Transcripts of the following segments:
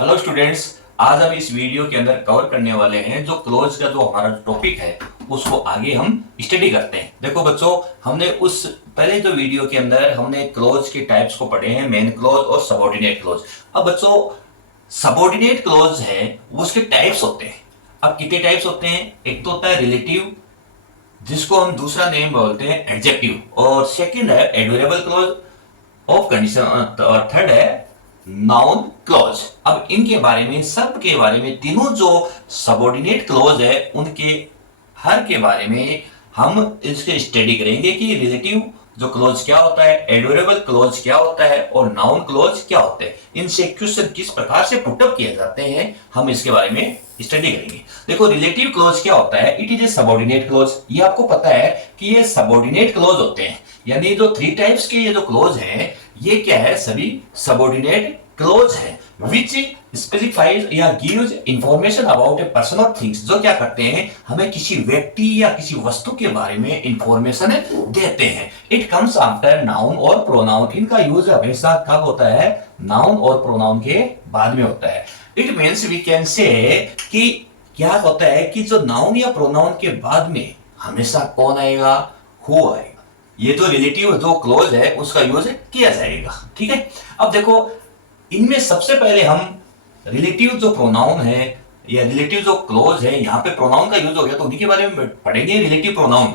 Hello students, आज हम इस वीडियो के अंदर कवर करने वाले हैं जो क्लोज का जो हमारा टॉपिक है उसको आगे हम स्टडी करते हैं। देखो बच्चों, हमने उस पहले जो वीडियो के अंदर हमने क्लोज के टाइप्स को पढ़े हैं, मेन क्लोज और सबऑर्डिनेट क्लोज। अब बच्चों, सबऑर्डिनेट क्लोज है वो उसके टाइप्स होते हैं। अब कितने टाइप्स होते हैं? एक तो होता है रिलेटिव, जिसको हम दूसरा नेम बोलते हैं एडजेक्टिव, और सेकंड है एडवेरेबल क्लोज ऑफ कंडीशन, और थर्ड है नाउन क्लॉज। अब इनके बारे में, सब के बारे में, तीनों जो सबऑर्डिनेट क्लॉज है उनके हर के बारे में हम इसके स्टडी करेंगे कि रिलेटिव जो क्लॉज क्या होता है, एडोरेबल क्लॉज क्या होता है और नाउन क्लॉज क्या होते हैं, इनसे क्वेश्चन किस प्रकार से पुटअप किए जाते हैं, हम इसके बारे में स्टडी करेंगे। देखो, रिलेटिव क्लॉज क्या होता है? It is a subordinate clause. ये आपको पता है कि ये सबऑर्डिनेट क्लॉज होते हैं, यानी जो थ्री टाइप्स के ये जो क्लॉज हैं ये क्या है? सभी सबऑर्डिनेट क्लोज है, विच स्पेसिफाइज या gives information about a person और थिंग्स। जो क्या करते हैं? हमें किसी व्यक्ति या किसी वस्तु के बारे में इंफॉर्मेशन देते हैं। इट कम्स आफ्टर नाउन और प्रोनाउन। इनका यूज हमेशा कब होता है? नाउन और प्रोनाउन के बाद में होता है। इट मीन्स वी कैन से कि क्या होता है कि जो नाउन या प्रोनाउन के बाद में हमेशा कौन आएगा? हु आएगा। ये जो रिलेटिव जो क्लोज है उसका यूज किया जाएगा। ठीक है, अब देखो, इनमें सबसे पहले हम रिलेटिव जो प्रोनाउन है या रिलेटिव जो क्लोज है, यहां पे प्रोनाउन का यूज हो गया तो उन्हीं के बारे में पढ़ेंगे। रिलेटिव प्रोनाउन,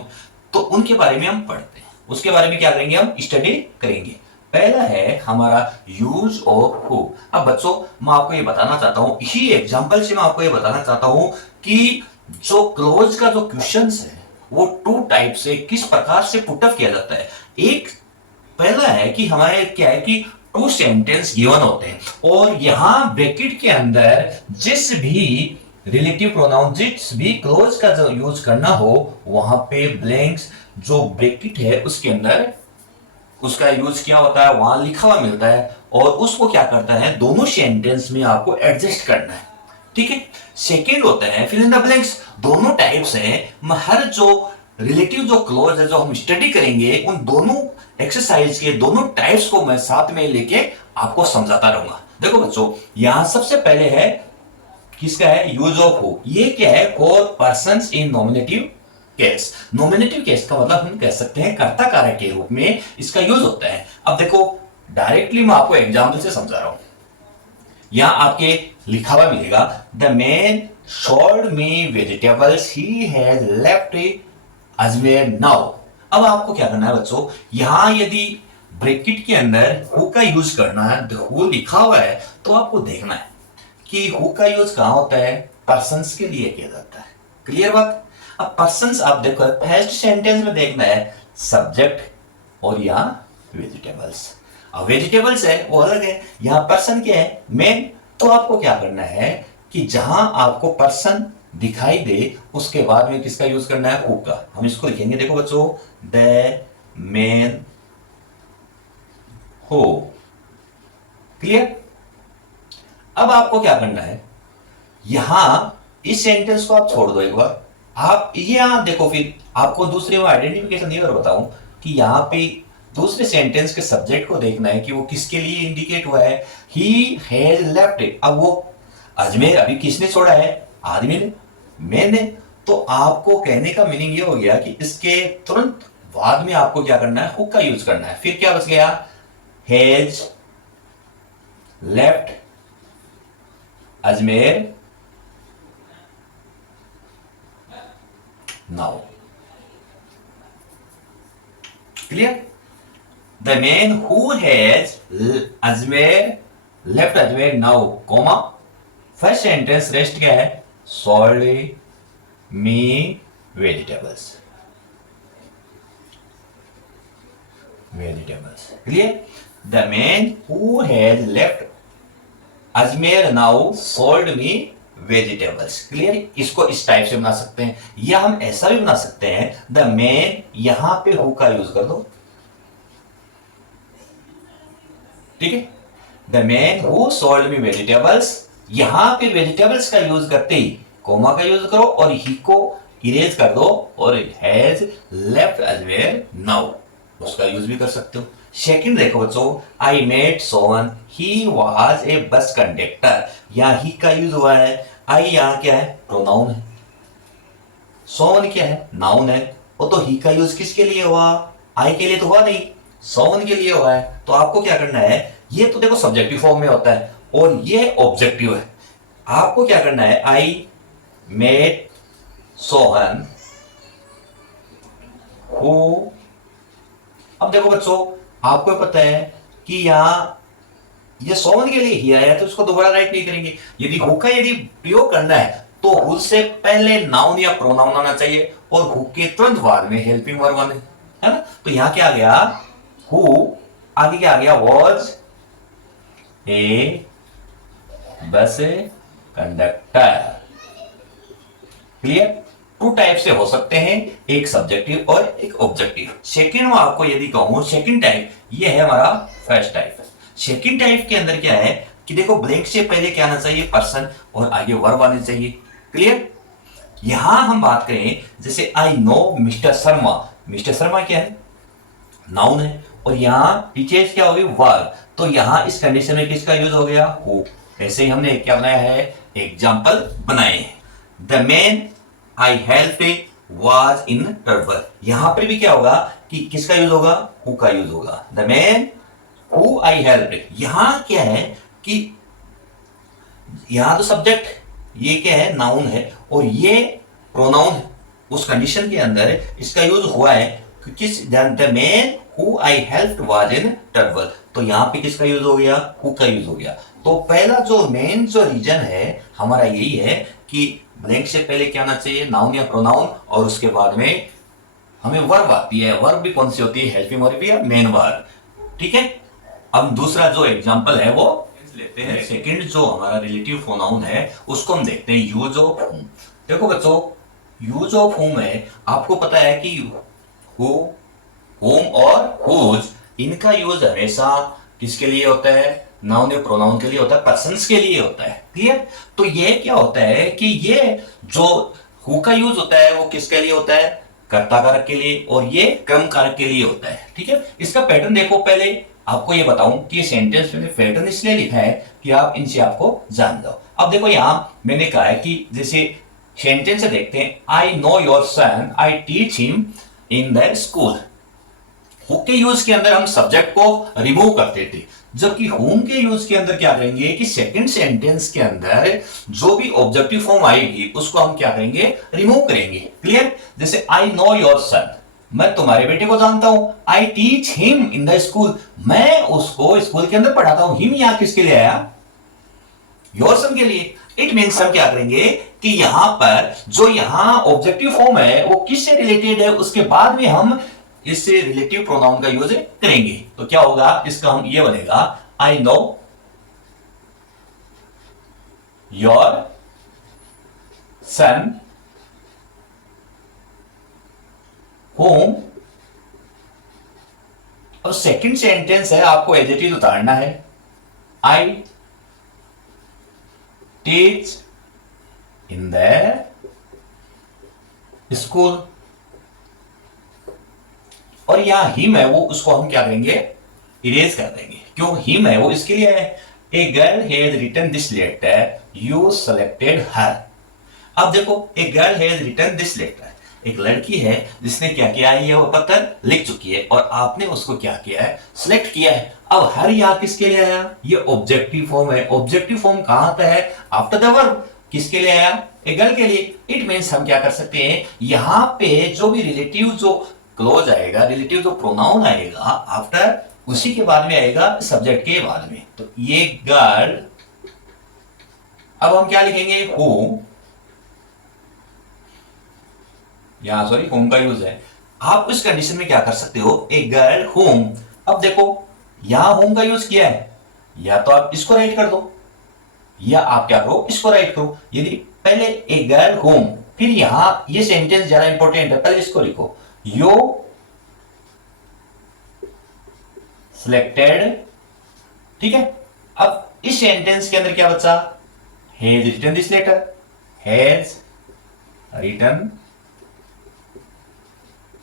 तो उनके बारे में हम पढ़ते हैं, उसके बारे में क्या करेंगे? हम स्टडी करेंगे। पहला है हमारा यूज ऑफ हु। अब बच्चों, मैं आपको ये बताना चाहता हूं, इसी एग्जांपल से मैं आपको ये बताना चाहता हूं कि जो क्लोज का जो क्वेश्चंस है वो टू टाइप से किस प्रकार से पुटअप किया जाता है। एक पहला है कि हमारे क्या है कि टू सेंटेंस गिवन होते हैं और यहां ब्रैकेट के अंदर जिस भी रिलेटिव प्रोनाउन, जिस भी क्लोज का जो यूज करना हो, वहां पे ब्लैंक्स जो ब्रैकेट है उसके अंदर उसका यूज किया होता है, वहां लिखा हुआ मिलता है और उसको क्या करता है? दोनों सेंटेंस में आपको एडजस्ट करना है। ठीक है। सेकेंड होता है फिल इन द ब्लैंक्स। दोनों टाइप्स हैं। हर जो रिलेटिव जो क्लोज है जो हम स्टडी करेंगे, उन दोनों एक्सरसाइज के दोनों टाइप्स को मैं साथ में लेके आपको समझाता रहूंगा। देखो बच्चों, यहां सबसे पहले है किसका है? Use of who. ये क्या है? For persons in nominative case. Nominative case का मतलब हम कह सकते हैं कर्ता कारक के रूप में इसका यूज होता है। अब देखो, डायरेक्टली मैं आपको एग्जाम्पल से समझा रहा हूं। यहां आपके लिखा हुआ मिलेगा, the man should me vegetables he has left Ajmer now. अब आपको क्या करना है बच्चों? यहां यदि ब्रैकेट के अंदर हु का यूज करना है, हु लिखा हुआ है, तो आपको देखना है कि हु का यूज कहां होता है? पर्सन्स के लिए किया जाता है। क्लियर बात? अब पर्सन्स आप देखो, फर्स्ट सेंटेंस में देखना है सब्जेक्ट और यहां वेजिटेबल्स। अब वेजिटेबल्स है वो अलग है, यहां पर्सन क्या है? मैन। तो आपको क्या करना है कि जहां आपको पर्सन दिखाई दे उसके बाद में किसका यूज करना है? हु का। हम इसको लिखेंगे, देखो बच्चों, द मैन हु। क्लियर? अब आपको क्या करना है? यहां इस सेंटेंस को आप छोड़ दो एक बार। आप यहां देखो, फिर आपको दूसरे वो आइडेंटिफिकेशन नहीं कर बताऊं कि यहां पे दूसरे सेंटेंस के सब्जेक्ट को देखना है कि वो किसके लिए इंडिकेट हुआ है। ही हैज लेफ्ट इट। अब वो अजमेर अभी किसने छोड़ा है? आदमी ने, मैंने। तो आपको कहने का मीनिंग ये हो गया कि इसके तुरंत बाद में आपको क्या करना है? हु का यूज करना है। फिर क्या बच गया? Has left Ajmer now. Clear? The man who has Ajmer left Ajmer now, comma, first sentence rest क्या है? Sold me vegetables. Vegetables. Clear? The man who has left Ajmer now sold me vegetables. Clear? इसको इस टाइप से बना सकते हैं या हम ऐसा भी बना सकते हैं, द मैन, यहां पे हु का यूज कर दो। ठीक है? The man who sold me vegetables, यहां पे वेजिटेबल्स का यूज करते ही कोमा का यूज करो और ही को इरेज कर दो और हैज लेफ्ट अजमेर नाउ, उसका यूज भी कर सकते हो। सेकंड देखो बच्चों, I met Sovan, he was a bus conductor. यहाँ ही का यूज हुआ है। आई यहाँ क्या है, प्रोनाउन है। सोवन क्या है, नाउन है। वो तो ही का यूज किसके लिए हुआ, आई के लिए तो हुआ नहीं, सोवन के लिए हुआ है। तो आपको क्या करना है, ये तो देखो सब्जेक्टिव फॉर्म में होता है और ये ऑब्जेक्टिव है। आपको क्या करना है, आई मेट सोहन हु। अब देखो बच्चों, आपको पता है कि यहां ये सोवन के लिए ही आया है तो उसको दोबारा राइट नहीं करेंगे। यदि हु का यदि प्रयोग करना है तो हु से पहले नाउन या प्रोनाउन आना चाहिए और हु के तुरंत बाद में हेल्पिंग वर्ब आने, है ना। तो यहां क्या आ गया, हु आगे क्या आ गया, was a bus conductor. Clear. To type से हो सकते हैं, एक सब्जेक्टिव और एक ऑब्जेक्टिव। सेकंड में आपको यदि कहूं सेकंड टाइप, ये है हमारा फर्स्ट टाइप। सेकंड टाइप के अंदर क्या है कि देखो ब्लैंक से पहले क्या आना चाहिए, पर्सन, और आगे वर्ब आने चाहिए। क्लियर। यहां हम बात करें जैसे I know mister Sharma, mister Sharma क्या है, नाउन है, और यहां पीछे क्या होगी, वर्ब। तो यहां इस कंडीशन में किसका यूज हो गया, हु। ऐसे ही हमने क्या बनाया है, एग्जाम्पल बनाए हैं। The man I help was in trouble. यहां पर भी क्या होगा कि किसका यूज होगा, हु का यूज होगा। The man who I help. यहां क्या है कि यहां तो सब्जेक्ट, ये क्या है, नाउन है, और ये प्रोनाउन है। उस कंडीशन के अंदर इसका यूज हुआ है कि किस, the man who I helped was in trouble. तो यहां पे किसका यूज हो गया, हु का यूज हो गया। तो पहला जो मेन जो रीजन है हमारा यही है कि ब्लैंक से पहले क्या आना चाहिए, नाउन या प्रोनाउन, और उसके बाद में हमें वर्ब आती है। वर्ब भी कौन सी होती है, हेल्पिंग वर्ब या मेन वर्ब। ठीक है। अब दूसरा जो एग्जांपल है वो लेते हैं। सेकंड जो हमारा रिलेटिव प्रोनाउन है उसको हम देखते हैं, यूज ऑफ हुम। देखो बच्चों, यूज ऑफ हुम है, आपको पता है कि हु, हुम और हुज, इनका यूज हमेशा किसके लिए होता है, नाउन या प्रोनाउन के लिए होता है, पर्सन्स के लिए होता है। क्लियर। तो ये क्या होता है कि ये जो हु का यूज होता है वो किसके लिए होता है, कर्ता कारक के लिए, और ये कर्म कारक के लिए होता है। ठीक है। इसका पैटर्न देखो, पहले आपको ये बताऊं कि ये सेंटेंस मैंने पैटर्न इसलिए लिखा है कि आप इनसे आपको जान जाओ। अब देखो यहां मैंने कहा है कि जैसे सेंटेंस से देखते हैं, I know your son I teach him in the school. Who के यूज के अंदर हम सब्जेक्ट को रिमूव करते थे, जबकि होम के यूज के अंदर क्या करेंगे कि सेकंड सेंटेंस के अंदर जो भी ऑब्जेक्टिव फॉर्म आएगी उसको हम क्या करेंगे, रिमूव करेंगे। क्लियर। जैसे आई नो योर सन, मैं तुम्हारे बेटे को जानता हूं। I teach him in the school, मैं उसको स्कूल के अंदर पढ़ाता हूं। हिम यहां किसके लिए आया, योर सन के लिए। इट मीन्स हम क्या करेंगे कि यहां पर जो यहां ऑब्जेक्टिव फॉर्म है वो किससे रिलेटेड है, उसके बाद में हम इससे रिलेटिव प्रोनाउन का यूज करेंगे। तो क्या होगा, इसका हम ये बनेगा, I know your son home. अब सेकंड सेंटेंस है, आपको एडजेक्टिव उतारना है। I teach in the school, और यहां हिम है वो, उसको हम क्या करेंगे, इरेज कर देंगे। क्यों, हिम है वो इसके लिए है। A girl has written this letter, you selected her. अब देखो, a girl has written this letter, एक लड़की है जिसने क्या किया है, ये वो पत्र लिख चुकी है और आपने उसको क्या किया है, सिलेक्ट किया है। अब हर यहां किसके लिए आया, ये ऑब्जेक्टिव फॉर्म है। ऑब्जेक्टिव फॉर्म कहां आता है, आफ्टर द वर्ब। किसके लिए आया, ए गर्ल के लिए। इट मींस हम क्या कर सकते हैं, यहां पे जो भी रिलेटिव जो क्लोज आएगा, रिलेटिव जो प्रोनाउन आएगा आफ्टर, उसी के बाद में आएगा सब्जेक्ट के बाद में। तो ये गर्ल, अब हम क्या लिखेंगे, हु, यहां सॉरी होम का यूज है। आप इस कंडीशन में क्या कर सकते हो, ए गर्ल होम। अब देखो यहां होम का यूज किया है, या तो आप इसको राइट कर दो, या आप क्या करो, इसको राइट करो। यदि पहले ए गर्ल होम, फिर यहां ये सेंटेंस ज्यादा इंपॉर्टेंट है, पहले इसको लिखो, यू सिलेक्टेड। ठीक है। अब इस सेंटेंस के अंदर क्या बचा, has written this letter, has written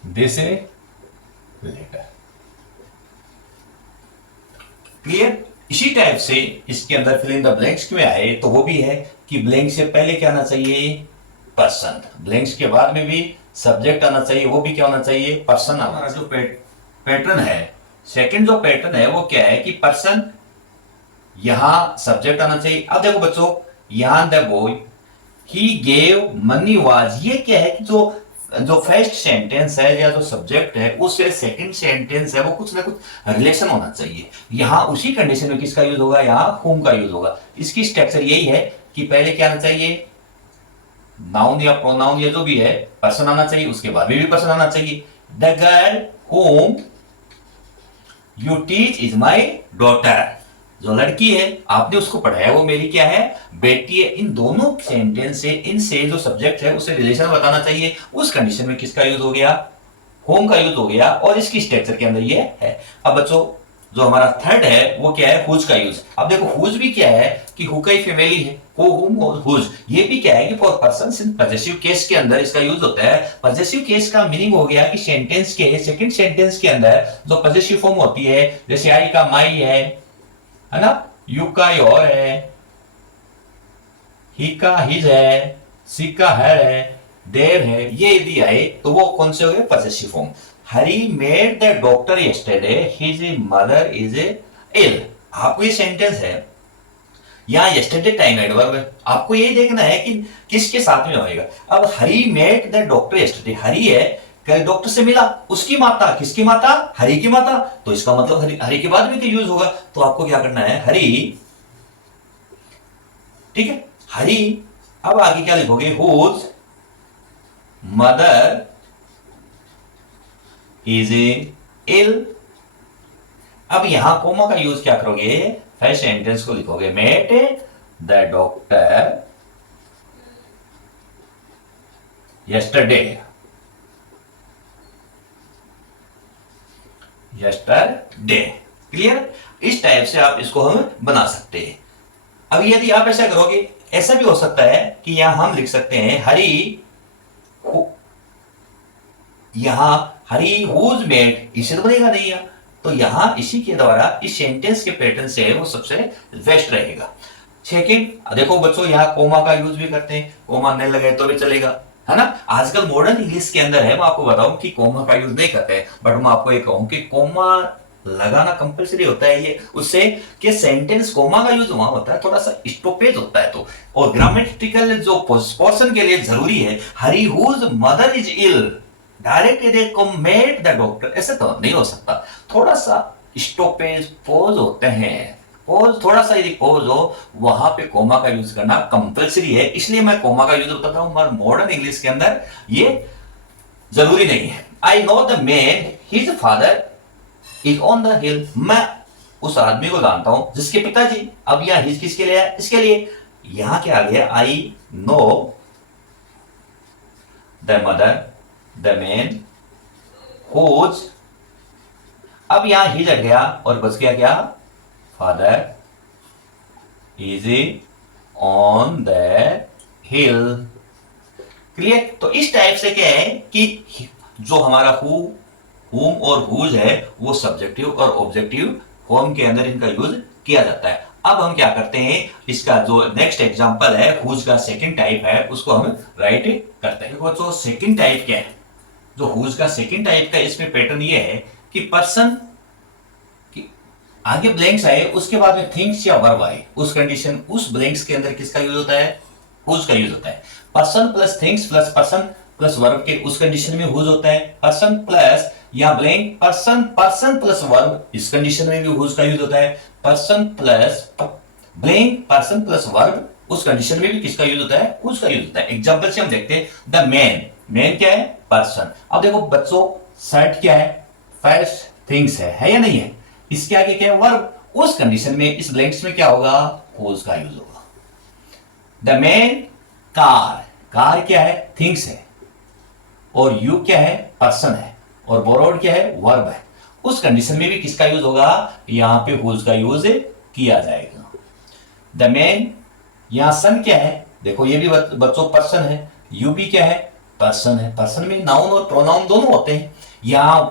this letter. Clear. इसी टाइप से इसके अंदर फिल इन द ब्लैंक्स में आए तो वो भी है कि ब्लैंक से पहले क्या आना चाहिए, पर्सन। ब्लैंक्स के बाद में भी सब्जेक्ट आना चाहिए, वो भी क्या होना चाहिए, पर्सन। हमारा जो पैटर्न है, सेकंड जो पैटर्न है वो क्या है कि पर्सन, यहां सब्जेक्ट आना चाहिए। अब देखो बच्चों, यहां the boy he gave money was, ये क्या है कि जो जो फर्स्ट सेंटेंस है या जो सब्जेक्ट है उससे सेकंड सेंटेंस है वो कुछ ना कुछ रिलेशन होना चाहिए। यहां उसी कंडीशन में किसका यूज होगा, यहां होम का यूज होगा। इसकी स्ट्रक्चर यही है कि पहले क्या आना चाहिए, नाउन या प्रोनाउन या जो भी है, पर्सन आना चाहिए, उसके बाद में भी पर्सन आना चाहिए। The girl home you teach is my daughter, जो लड़की है आपने उसको पढ़ाया वो मेरी क्या है, बेटी है। इन दोनों सेंटेंस से, इनसे जो सब्जेक्ट है उससे रिलेशन बताना चाहिए। उस कंडीशन में किसका यूज हो गया, होम का यूज हो गया, और इसकी स्ट्रक्चर के अंदर ये है। अब बच्चों जो हमारा थर्ड है वो क्या है, हुज का यूज। अब देखो हुज भी क्या है कि हु का ही फैमिली है, को हुम और हुज। ये भी क्या है कि for persons in possessive case के अंदर इसका यूज होता है। पजेसिव केस का मीनिंग हो गया कि सेंटेंस के सेकंड सेंटेंस के अंदर जो पजेसिव फॉर्म होती है, जैसे आई का माई है ना, यू का योर है, ही का हिज है, सी का हर है, देर है, ये यदि आए तो वो कौन से हो गए, possessive form. Hari made the doctor yesterday, his mother is ill. आपको ये सेंटेंस है, यहां यस्टरडे टाइम एडवर्ब है, आपको ये देखना है कि किसके साथ में होएगा। अब हरी मेड द डॉक्टर यस्टरडे, हरी है कल डॉक्टर से मिला, उसकी माता, किसकी माता, हरी की माता, तो इसका मतलब हरी के बाद भी तो यूज होगा। तो आपको क्या करना है, हरी, ठीक है, हरी। अब आगे क्या लिखोगे, हुज मदर इज इल। अब यहां कोमा का यूज क्या करोगे, फर्स्ट सेंटेंस को लिखोगे, met the doctor yesterday, yesterday. Clear. इस टाइप से आप इसको हम बना सकते हैं। अब यदि आप ऐसा करोगे, ऐसा भी हो सकता है कि यहां हम लिख सकते हैं हरी, यहां हरी हुज मेड, इसे तो बनेगा नहीं यहां, तो यहां इसी के द्वारा इस सेंटेंस के पैटर्न से वो सबसे बेस्ट रहेगा। सेकंड देखो बच्चों, यहां कोमा का यूज भी करते हैं, कोमा नहीं लगे तो भी चलेगा, है ना। आजकल मॉडर्न इंग्लिश के अंदर है, मैं आपको बताऊं कि कोमा का यूज नहीं करते हैं, बट मैं आपको ये कहूं कि कोमा लगाना कंपलसरी होता है, ये उससे कि सेंटेंस कोमा का यूज वहां होता है, थोड़ा सा स्टॉपेज होता है, तो और ग्रामेटिकल जो पोर्शन के लिए जरूरी है। Hari whose mother is ill, direct यदि मेड द डॉक्टर, ऐसे तो नहीं हो सकता, थोड़ा सा स्टॉपेज पॉज होते हैं, पॉज थोड़ा सा यदि पॉज हो वहां पे कोमा का यूज करना कंपलसरी है, इसलिए मैं कोमा का यूज बताता हूं, मगर मॉडर्न इंग्लिश के अंदर ये जरूरी नहीं है। आई know the man his father is on the हिल, मैं उस आदमी को जानता हूं जिसके पिताजी, अब यहां हिज किसके लिए है, इसके लिए। यहां क्या आ गया, I know the mother, the man, whose, अब यहां हिज हट गया और बच गया क्या, father is on the hill. Clear. तो इस टाइप से क्या है कि जो हमारा हु, हुम और हुज है वो सब्जेक्टिव और ऑब्जेक्टिव फॉर्म के अंदर इनका यूज किया जाता है। अब हम क्या करते हैं, इसका जो नेक्स्ट एग्जांपल है, हुज का सेकंड टाइप है, उसको हम राइट करते हैं। देखो जो सेकंड टाइप क्या है, जो हुज का सेकंड टाइप का इसमें पैटर्न ये है कि पर्सन आगे ब्लैंक्स आए, उसके बाद में थिंग्स या वर्ब आए, उस कंडीशन, उस ब्लैंक्स के अंदर किसका यूज होता है, हुज का यूज होता है। Person plus things plus person plus verb के उस कंडीशन में हुज होता है। पर्सन प्लस या blank person, person plus verb, इस कंडीशन में भी हुज का यूज होता है। Person plus blank person plus verb, उस कंडीशन में भी किसका यूज होता है, हुज का यूज होता है। एग्जांपल से हम देखते हैं, द मैन, मैन क्या है, पर्सन। अब देखो बच्चों, शर्ट क्या है, फर्स्ट थिंग्स है या नहीं है, इसके आगे क्या है, वर्ब, उस कंडीशन में इस ब्लैंक्स में क्या होगा, हुज का यूज होगा। द मैन कार, कार क्या है, थिंग्स है, और यू क्या है, पर्सन है, और बोरोड क्या है, वर्ब है, उस कंडीशन में भी किसका यूज होगा, यहां पे हुज का यूज किया जाएगा। द मैन, यहां सन क्या है, देखो ये भी बच्चों पर्सन है, यू भी क्या है, पर्सन है, पर्सन में नाउन और प्रोनाउन दोनों होते हैं। यहां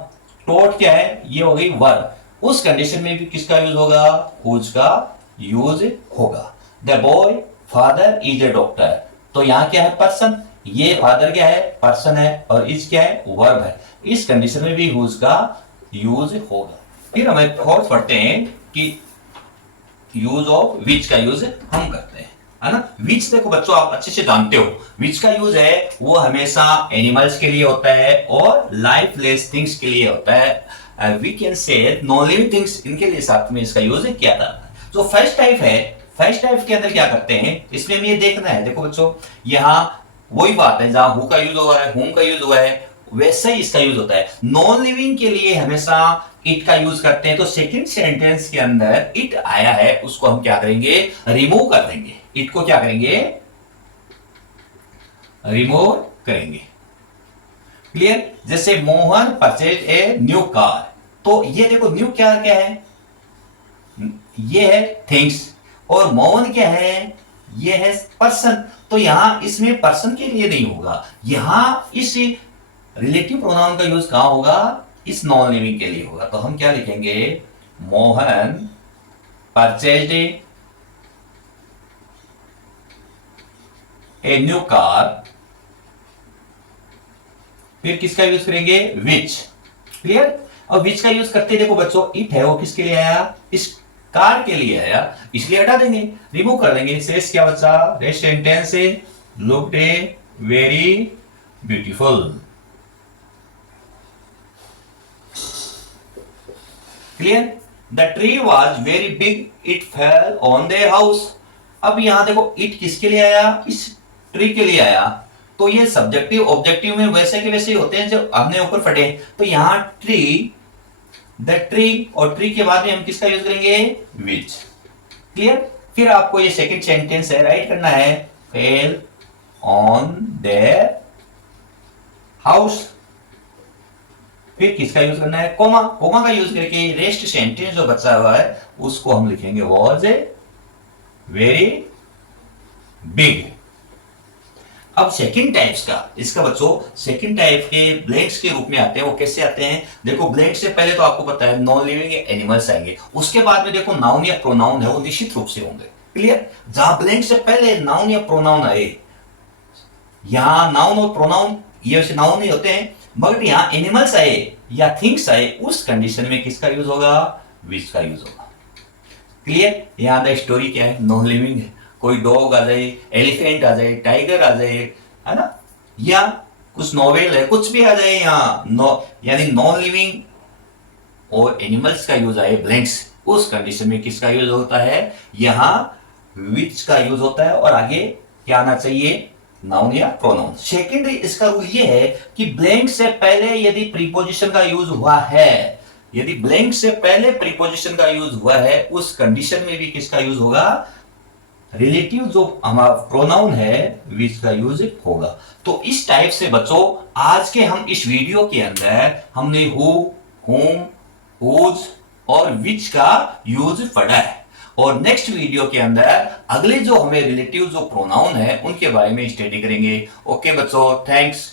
टोट क्या है, ये हो गई वर्ब, उस कंडीशन में भी किसका यूज होगा, हुज का यूज होगा। The boy father is a doctor, तो यहां क्या है, पर्सन, ये फादर क्या है, पर्सन है, और इज क्या है, वर्ब है। इस कंडीशन में भी हुज का यूज होगा। फिर हमें फोर्थ पढ़ते हैं कि यूज ऑफ विच का यूज हम करते हैं, है ना। विच देखो बच्चों आप अच्छे से जानते हो, विच का यूज है वो हमेशा एनिमल्स के लिए होता है और लाइफलेस थिंग्स के लिए होता है। We can say non living things, इनके लिए साथ में इसका यूज किया जाता है। जो फर्स्ट टाइप है, फर्स्ट टाइप के अंदर क्या करते हैं, इसमें हमें ये देखना है, देखो बच्चों यहां वही बात है, जहां हु का यूज हुआ है, हुम का यूज हुआ है, वैसा ही इसका यूज होता है। नॉन लिविंग के लिए हमेशा इट का यूज करते हैं, तो सेकंड सेंटेंस के अंदर इट आया है उसको हम क्या करेंगे, रिमूव कर देंगे। इट को क्या करेंगे, रिमूव करेंगे। क्लियर। जैसे Mohan purchase a new car, तो ये देखो न्यू क्या क्या है, ये है थिंग्स, और मोहन क्या है, ये है पर्सन। तो यहां इसमें पर्सन के लिए नहीं होगा, यहां इस रिलेटिव प्रोनाउन का यूज कहां होगा, इस नॉन लिविंग के लिए होगा। तो हम क्या लिखेंगे, Mohan purchased a new car, फिर किसका यूज करेंगे, विच। क्लियर। और विच का यूज करते देखो बच्चों, इट है वो किसके लिए आया, इस कार के लिए आया, इसलिए हटा देंगे, रिमूव कर देंगे। शेष क्या बचा, रेस्ट सेंटेंस से looked a very beautiful. Clear. The tree was very big, it fell on their house. अब यहां देखो इट किसके लिए आया, इस ट्री के लिए आया, तो ये सब्जेक्टिव ऑब्जेक्टिव में वैसे के वैसे ही होते हैं जो हमने ऊपर पढ़े। तो यहां ट्री, द ट्री, और ट्री के बाद में हम किसका यूज करेंगे, विच। क्लियर। फिर आपको ये सेकंड सेंटेंस है राइट करना है, फेल ऑन देयर हाउस, फिर किसका यूज करना है, कोमा। कोमा का यूज करके रेस्ट सेंटेंस जो बचा हुआ है उसको हम लिखेंगे वॉज ए वेरी बिग। अब सेकंड टाइप्स का, इसका बच्चों सेकंड टाइप के ब्लैंक्स के रूप में आते हैं। वो कैसे आते हैं, देखो ब्लैंक से पहले तो आपको पता है नॉन लिविंग एनिमल्स आएंगे, उसके बाद में देखो नाउन या प्रोनाउन है वो निश्चित रूप से होंगे। क्लियर। जहां ब्लैंक से पहले नाउन या प्रोनाउन आए, यहां नाउन और प्रोनाउन ये वैसे नाउन नहीं होते हैं, मगर यहां एनिमल्स आए या थिंग्स आए, उस कंडीशन में किसका यूज होगा, विच का यूज होगा। क्लियर। यहां द स्टोरी क्या है, नॉन लिविंग है, कोई डॉग आ जाए, एलिफेंट आ जाए, टाइगर आ जाए, है ना, या कुछ नॉवेल है, कुछ भी आ जाए यहाँ, यानी नॉन लिविंग और एनिमल्स का यूज आए ब्लैंक्स, उस कंडीशन में किसका यूज होता है, यहां विच का यूज होता है, और आगे क्या आना चाहिए, नाउन या प्रोनाउन। सेकंड इसका रूल ये है कि ब्लैंक से पहले यदि प्रीपोजिशन का यूज हुआ है, यदि ब्लैंक से पहले प्रीपोजिशन का यूज हुआ है, उस कंडीशन में भी किसका यूज होगा, रिलेटिव जो हमारा प्रोनाउन है विच का यूज होगा। तो इस टाइप से बच्चों आज के हम इस वीडियो के अंदर हमने हु, हुम, हुज और विच का यूज पढ़ा है, और नेक्स्ट वीडियो के अंदर अगले जो हमें रिलेटिव जो प्रोनाउन है उनके बारे में स्टडी करेंगे। ओके बच्चों, थैंक्स।